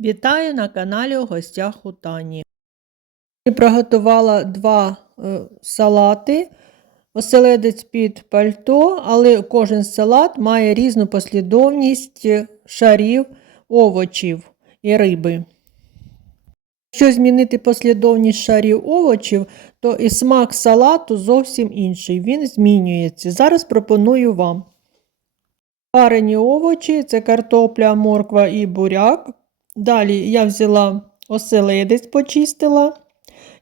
Вітаю на каналі у гостях у Тані. Я приготувала два е, салати. Оселедець під пальто, але кожен салат має різну послідовність шарів, овочів і риби. Якщо змінити послідовність шарів овочів, то і смак салату зовсім інший. Він змінюється. Зараз пропоную вам. Парені овочі це картопля, морква і буряк. Далі я взяла оселедець, почистила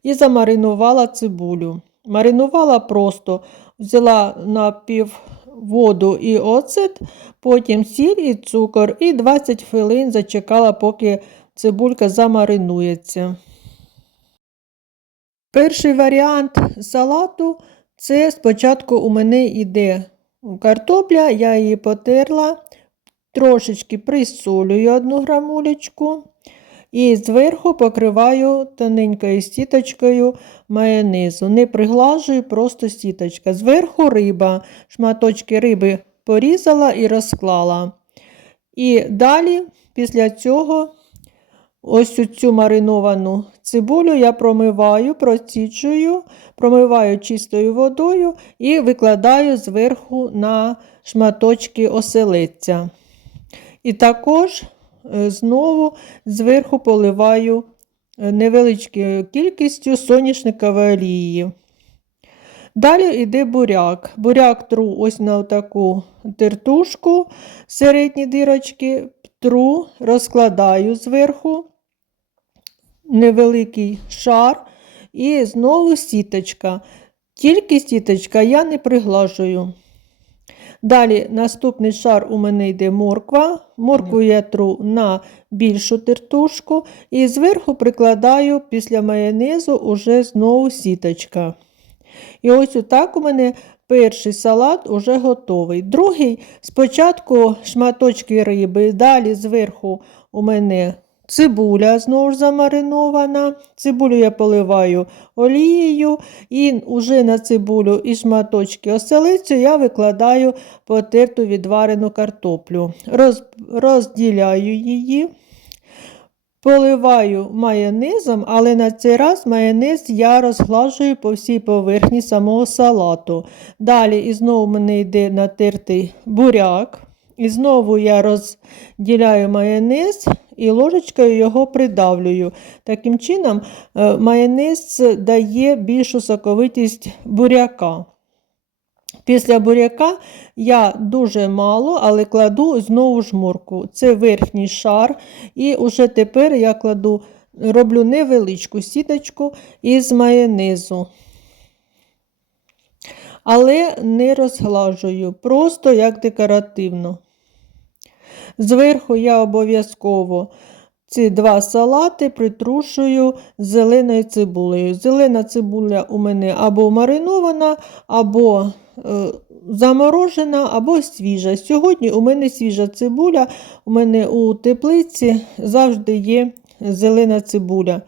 і замаринувала цибулю. Маринувала просто, взяла на пів воду і оцет, потім сіль і цукор, і 20 хвилин зачекала, поки цибулька замаринується. Перший варіант салату це спочатку у мене йде картопля, я її потерла, трошечки присолюю одну грамулечку і зверху покриваю тоненькою сіточкою майонезу. Не приглажую, просто сіточка. Зверху риба, шматочки риби порізала і розклала. І далі, після цього, ось цю мариновану цибулю я промиваю, проціджую, промиваю чистою водою і викладаю зверху на шматочки оселедця. І також е, знову зверху поливаю е, невеличкою кількістю соняшникової олії. Далі йде буряк. Буряк тру ось на таку тертушку середні дирочки, тру, розкладаю зверху невеликий шар і знову сіточка. Тільки сіточка я не приглажую. Далі наступний шар у мене йде морква. Моркву я тру на більшу тертушку і зверху прикладаю після майонезу уже знову сіточка. І ось отак у мене перший салат уже готовий. Другий спочатку шматочки риби, далі зверху у мене цибуля знову ж замаринована. Цибулю я поливаю олією, і вже на цибулю і шматочки оселицю я викладаю потерту відварену картоплю. Роз, розділяю її. Поливаю майонезом, але на цей раз майонез я розглажую по всій поверхні самого салату. Далі і знову мене йде натертий буряк. І знову я розділяю майонез і ложечкою його придавлюю. Таким чином, е, майонез дає більшу соковитість буряка. Після буряка я дуже мало, але кладу знову ж морку. Це верхній шар. І вже тепер я кладу, роблю невеличку сіточку із майонезу. Але не розглажую, просто як декоративно. Зверху я обов'язково ці два салати притрушую зеленою цибулею. Зелена цибуля у мене або маринована, або е, заморожена, або свіжа. Сьогодні у мене свіжа цибуля, у мене у теплиці завжди є зелена цибуля.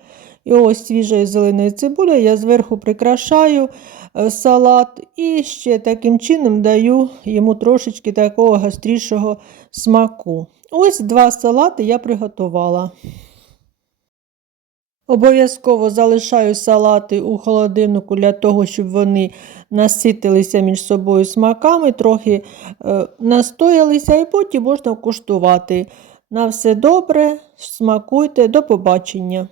І ось свіжою зеленою цибулею я зверху прикрашаю е, салат і ще таким чином даю йому трошечки такого гострішого смаку. Ось два салати я приготувала. Обов'язково залишаю салати у холодильнику для того, щоб вони наситилися між собою смаками, трохи е, настоялися, і потім можна куштувати. На все добре, смакуйте, до побачення!